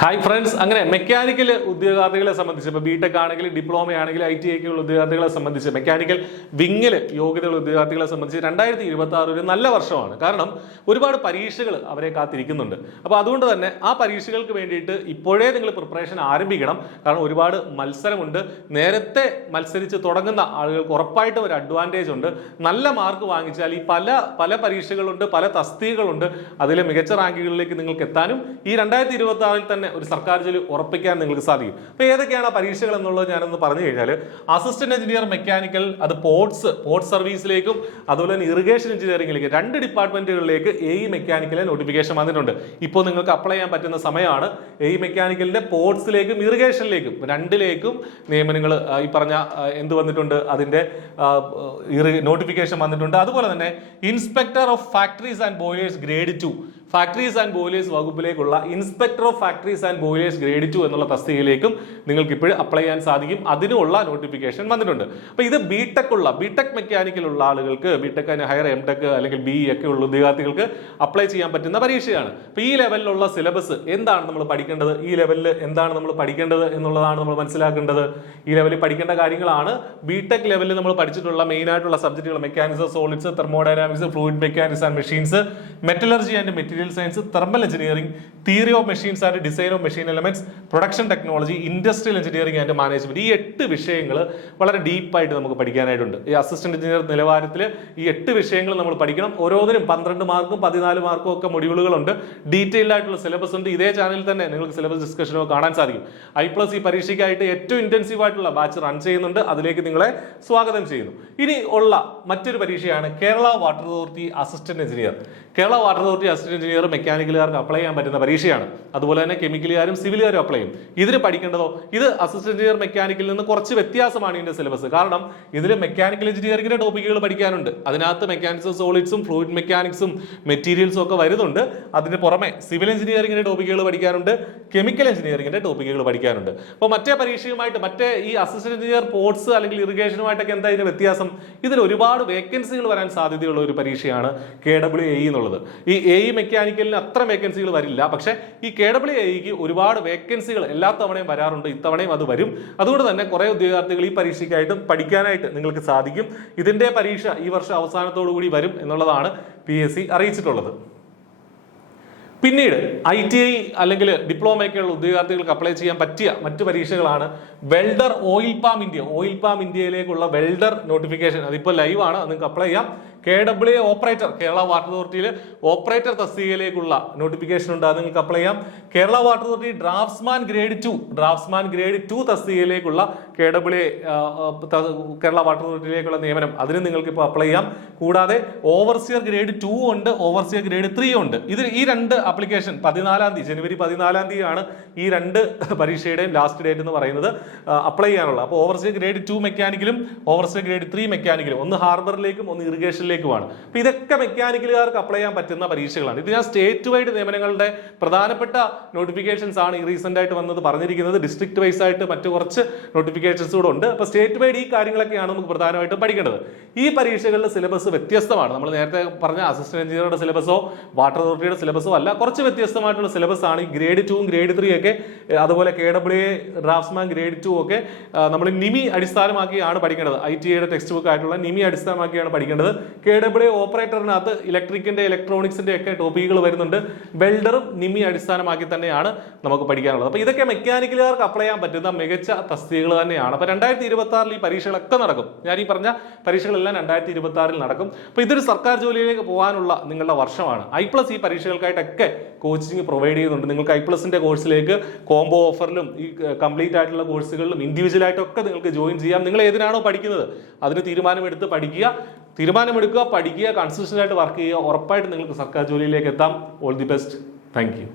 Hi friends, അങ്ങനെ mechanical ഉദ്യോഗാർത്ഥികളെ സംബന്ധിച്ച് ഇപ്പോൾ ബിടെക് ആണെങ്കിൽ ഡിപ്ലോമ ആണെങ്കിൽ ITI ഉള്ള ഉദ്യോഗാർത്ഥികളെ സംബന്ധിച്ച് മെക്കാനിക്കൽ വിങ്ങിൽ യോഗ്യതയുള്ള ഉദ്യോഗാർത്ഥികളെ സംബന്ധിച്ച് 2026 ഒരു നല്ല വർഷമാണ്. കാരണം ഒരുപാട് പരീക്ഷകൾ അവരെ കാത്തിരിക്കുന്നുണ്ട്. അപ്പോൾ അതുകൊണ്ട് തന്നെ ആ പരീക്ഷകൾക്ക് വേണ്ടിയിട്ട് ഇപ്പോഴേ നിങ്ങൾ പ്രിപ്പറേഷൻ ആരംഭിക്കണം. കാരണം ഒരുപാട് മത്സരമുണ്ട്. നേരത്തെ മത്സരിച്ച് തുടങ്ങുന്ന ആളുകൾക്ക് ഉറപ്പായിട്ടും ഒരു അഡ്വാൻറ്റേജ് ഉണ്ട്. നല്ല മാർക്ക് വാങ്ങിച്ചാൽ ഈ പല പരീക്ഷകളുണ്ട്, പല തസ്തികകളുണ്ട്. അതിലെ മികച്ച റാങ്കുകളിലേക്ക് നിങ്ങൾക്ക് എത്താനും ഈ 2026 തന്നെ ഒരു സർക്കാർ ജോലി ഉറപ്പിക്കാൻ നിങ്ങൾക്ക് സാധിക്കും. അപ്പോൾ ഏതൊക്കെയാണ് ആ പരീക്ഷകൾ എന്നുള്ളത് ഞാനൊന്ന് പറഞ്ഞു കഴിഞ്ഞാൽ, അസിസ്റ്റന്റ് എഞ്ചിനീയർ മെക്കാനിക്കൽ, അത് പോർട്സ് സർവീസിലേക്കും അതുപോലെ തന്നെ ഇറിഗേഷൻ എഞ്ചിനീയറിംഗിലേക്ക് 2 ഡിപ്പാർട്ട്മെന്റുകളിലേക്ക് AE മെക്കാനിക്കലിന് നോട്ടിഫിക്കേഷൻ വന്നിട്ടുണ്ട്. ഇപ്പോൾ നിങ്ങൾക്ക് അപ്ലൈ ചെയ്യാൻ പറ്റുന്ന സമയമാണ്. AE മെക്കാനിക്കലിന്റെ പോർട്സിലേക്കും ഇറിഗേഷനിലേക്കും 2ലേക്കും നിയമനങ്ങൾ ഈ പറഞ്ഞ എന്ത് വന്നിട്ടുണ്ട്, അതിന്റെ നോട്ടിഫിക്കേഷൻ വന്നിട്ടുണ്ട്. അതുപോലെ തന്നെ inspector of factories and boilers grade 2 factories and boilers വകുപ്പിലേക്കുള്ള inspector of factories and boilers grade 2 എന്നുള്ള തസ്തികയിലേക്കും നിങ്ങൾക്ക് ഇപ്പോഴും അപ്ലൈ ചെയ്യാൻ സാധിക്കും. അതിനുള്ള നോട്ടിഫിക്കേഷൻ വന്നിട്ടുണ്ട്. അപ്പോൾ ഇത് ബിടെക് മെക്കാനിക്കൽ ഉള്ള ആളുകൾക്ക്, ബിടെക് ഹയർ MTech അല്ലെങ്കിൽ BE ഒക്കെ ഉള്ള ഉദ്യോഗാർത്ഥികൾക്ക് അപ്ലൈ ചെയ്യാൻ പറ്റുന്ന പരീക്ഷയാണ്. അപ്പോൾ ഈ ലെവലിലുള്ള സിലബസ് എന്താണ് നമ്മൾ പഠിക്കേണ്ടത്, ഈ ലെവലിൽ എന്താണ് നമ്മൾ പഠിക്കേണ്ടത് എന്നുള്ളതാണ് നമ്മൾ മനസ്സിലാക്കേണ്ടത്. ഈ ലെവലിൽ പഠിക്കേണ്ട കാര്യങ്ങളാണ് ബിടെക് ലെവലിൽ നമ്മൾ പഠിച്ചിട്ടുള്ള മെയിൻ ആയിട്ടുള്ള സബ്ജക്റ്റുകൾ: mechanics, solids, thermodynamics, fluid mechanics and machines, metallurgy and material science, thermal engineering, theory of machines and design of machine elements, production technology, industrial engineering and management. ഈ 8 വിഷയങ്ങൾ വളരെ ഡീപ്പായിട്ട് നമുക്ക് പഠിക്കാനായിട്ടുണ്ട്. ഈ അസിസ്റ്റന്റ് എഞ്ചിനീയർ നിലവാരത്തിൽ ഈ 8 വിഷയങ്ങൾ നമ്മൾ പഠിക്കണം. ഓരോന്നിനും 12 മാർക്കും 14 മാർക്കും ഒക്കെ മൊഡ്യൂളുകളുണ്ട്. ഡീറ്റെയിൽഡ് ആയിട്ടുള്ള സിലബസ് ഉണ്ട്. ഇതേ ചാനലിൽ തന്നെ നിങ്ങൾക്ക് സിലബസ് ഡിസ്കഷനോ കാണാൻ സാധിക്കും. I+ ഈ പരീക്ഷയ്ക്കായിട്ട് ഏറ്റവും ഇന്റൻസീവ് ആയിട്ടുള്ള ബാച്ച് റൺ ചെയ്യുന്നുണ്ട്. അതിലേക്ക് നിങ്ങളെ സ്വാഗതം ചെയ്യുന്നു. ഇനി ഉള്ള മറ്റൊരു പരീക്ഷയാണ് Kerala water authority assistant engineer. Kerala water authority assistant engineer മെക്കാനിക്കലുകാർക്ക് അപ്ലൈ ചെയ്യാൻ പറ്റുന്ന പരീക്ഷയാണ്. അതുപോലെ തന്നെ കെമിക്കലുകാരും സിവിലുകാരും അപ്ലൈ ചെയ്യും. ഇതിന് പഠിക്കേണ്ടതോ, ഇത് അസിസ്റ്റന്റ് എഞ്ചിനീയർ മെക്കാനിക്കലിൽ നിന്ന് കുറച്ച് വ്യത്യാസമാണ് ഇതിന്റെ സിലബസ്. കാരണം ഇതിൽ മെക്കാനിക്കൽ എഞ്ചിനീയറിംഗിന്റെ ടോപ്പിക്കുകൾ പഠിക്കാനുണ്ട്. അതിനകത്ത് മെക്കാനിക്സും സോളിഡ്സും ഫ്ലൂയിഡ് മെക്കാനിക്സും മെറ്റീരിയൽസും ഒക്കെ വരുന്നുണ്ട്. അതിന് പുറമെ സിവിൽ എഞ്ചിനീയറിംഗിന്റെ ടോപ്പിക്കുകൾ പഠിക്കാനുണ്ട്, കെമിക്കൽ എഞ്ചിനീയറിംഗിന്റെ ടോപ്പിക്കുകൾ പഠിക്കാനുണ്ട്. അപ്പോൾ മറ്റേ പരീക്ഷയുമായിട്ട്, മറ്റേ ഈ അസിസ്റ്റന്റ് എഞ്ചിനീയർ പോർട്സ് അല്ലെങ്കിൽ ഇറിഗേഷനുമായിട്ടൊക്കെ എന്താ ഇതിന്റെ വ്യത്യാസം? ഇതിൽ ഒരുപാട് വേക്കൻസികൾ വരാൻ സാധ്യതയുള്ള ഒരു പരീക്ഷയാണ് KEE എന്നുള്ളത്. ഈ AE മെക്കാനിക്കലിന് അത്ര വേക്കൻസികൾ വരില്ല. പക്ഷേ ഈ KEEക്ക് ഒരുപാട് വേക്കൻസികൾ എല്ലാ തവണയും വരാറുണ്ട്. ഇത്തവണയും അത് വരും. അതുകൊണ്ട് തന്നെ കുറെ ഉദ്യോഗാർത്ഥികൾ ഈ പരീക്ഷയ്ക്കായിട്ടും പഠിക്കാനായിട്ട് നിങ്ങൾക്ക് സാധിക്കും. ഇതിന്റെ പരീക്ഷ ഈ വർഷം അവസാനത്തോടു കൂടി വരും എന്നുള്ളതാണ് PSC അറിയിച്ചിട്ടുള്ളത്. പിന്നീട് ITI അല്ലെങ്കിൽ ഡിപ്ലോമയ്ക്കുള്ള ഉദ്യോഗാർത്ഥികൾക്ക് അപ്ലൈ ചെയ്യാൻ പറ്റിയ മറ്റു പരീക്ഷകളാണ് വെൽഡർ, ഓയിൽ പാം ഇന്ത്യയിലേക്കുള്ള വെൽഡർ നോട്ടിഫിക്കേഷൻ. അതിപ്പോൾ ലൈവ് ആണ്, നിങ്ങൾക്ക് അപ്ലൈ ചെയ്യാം. KEE ഓപ്പറേറ്റർ, കേരള വാട്ടർ അതോറിറ്റിയിൽ ഓപ്പറേറ്റർ തസ്തികയിലേക്കുള്ള നോട്ടിഫിക്കേഷൻ ഉണ്ട്, അത് നിങ്ങൾക്ക് അപ്ലൈ ചെയ്യാം. Kerala water authority draftsman grade 2 തസ്തികയിലേക്കുള്ള KEE കേരള വാട്ടർ അതോറിറ്റിയിലേക്കുള്ള നിയമനം, അതിന് നിങ്ങൾക്ക് ഇപ്പോൾ അപ്ലൈ ചെയ്യാം. കൂടാതെ ഓവർസിയർ ഗ്രേഡ് 2 ഉണ്ട്, ഓവർസിയർ ഗ്രേഡ് 3 ഉണ്ട്. ഈ 2 ആപ്ലിക്കേഷൻ ജനുവരി 14 ആണ് ഈ 2 പരീക്ഷയുടെയും ലാസ്റ്റ് ഡേറ്റ് എന്ന് പറയുന്നത് അപ്ലൈ ചെയ്യാനുള്ള. അപ്പോൾ ഓവർസിയർ ഗ്രേഡ് 2 മെക്കാനിക്കലും ഓവർസിയർ ഗ്രേഡ് 3 മെക്കാനിക്കലും, ഒന്ന് ഹാർബറിലേക്കും ഒന്ന് ഇറിഗേഷനിലേക്കുമാണ്. അപ്പോൾ ഇതൊക്കെ മെക്കാനിക്കലുകാർക്ക് അപ്ലൈ ചെയ്യാൻ പറ്റുന്ന പരീക്ഷകളാണ്. ഇത് ഞാൻ സ്റ്റേറ്റ് വൈഡ് നിയമനങ്ങളുടെ പ്രധാനപ്പെട്ട നോട്ടിഫിക്കേഷൻസ് ആണ് ഈ റീസെന്റ് ആയിട്ട് വന്നത് പറഞ്ഞിരിക്കുന്നത്. ഡിസ്ട്രിക്ട് വൈസ് ആയിട്ട് മറ്റു കുറച്ച് നോട്ടിഫിക്കേഷൻസ് കൂടെ ഉണ്ട്. അപ്പോൾ സ്റ്റേറ്റ് വൈഡ് ഈ കാര്യങ്ങളൊക്കെയാണ് നമുക്ക് പ്രധാനമായിട്ടും പഠിക്കേണ്ടത്. ഈ പരീക്ഷകളുടെ സിലബസ് വ്യത്യസ്തമാണ്. നമ്മൾ നേരത്തെ പറഞ്ഞ അസിസ്റ്റന്റ് എഞ്ചിനീയറുടെ സിലബസോ വാട്ടർ അതോറിറ്റിയുടെ സിലബസോ അല്ല, കുറച്ച് വ്യത്യസ്തമായിട്ടുള്ള സിലബസ് ആണ്. ഈ ഗ്രേഡ് 2 ഗ്രേഡ് 3 ഒക്കെ, അതുപോലെ KEE ഡ്രാഫ്റ്റ്സ്മാൻ ഗ്രേഡ് 2 ഒക്കെ നമ്മൾ നിമി അടിസ്ഥാനമാക്കിയാണ് പഠിക്കേണ്ടത്. ITIയുടെ ടെക്സ്റ്റ് ബുക്ക് ആയിട്ടുള്ള നിമി അടിസ്ഥാനമാക്കിയാണ് പഠിക്കേണ്ടത്. KEE ഓപ്പറേറ്ററിനകത്ത് ഇലക്ട്രിക്കിന്റെ ഇലക്ട്രോണിക്സിന്റെ ഒക്കെ ടോപ്പിക്കുകൾ വരുന്നുണ്ട്. വെൽഡറും നിമി അടിസ്ഥാനമാക്കി തന്നെയാണ് നമുക്ക് പഠിക്കാനുള്ളത്. അപ്പോൾ ഇതൊക്കെ മെക്കാനിക്കലുകാർക്ക് അപ്ലൈ ചെയ്യാൻ പറ്റുന്ന മികച്ച തസ്തികകൾ തന്നെയാണ്. അപ്പോൾ 2026 ഈ പരീക്ഷകളൊക്കെ നടക്കും. ഞാൻ ഈ പറഞ്ഞ പരീക്ഷകളെല്ലാം 2026 നടക്കും. അപ്പോൾ ഇതൊരു സർക്കാർ ജോലിയിലേക്ക് പോകാനുള്ള നിങ്ങളുടെ വർഷമാണ്. I+ ഈ പരീക്ഷകൾക്കായിട്ടൊക്കെ കോച്ചിങ് പ്രൊവൈഡ് ചെയ്യുന്നുണ്ട്. നിങ്ങൾക്ക് I+ന്റെ കോഴ്സിലേക്ക് കോംബോ ഓഫറിലും ഈ കംപ്ലീറ്റ് ആയിട്ടുള്ള കോഴ്സുകളിലും ഇൻഡിവിജ്വൽ ആയിട്ടൊക്കെ നിങ്ങൾക്ക് ജോയിൻ ചെയ്യാം. നിങ്ങൾ ഏതിനാണോ പഠിക്കുന്നത് അതിന് തീരുമാനമെടുക്കുക, പഠിക്കുക, കൺസിസ്റ്റന്റ് ആയിട്ട് വർക്ക് ചെയ്യുക. ഉറപ്പായിട്ട് നിങ്ങൾക്ക് സർക്കാർ ജോലിയിലേക്ക് എത്താം. All the best. Thank you.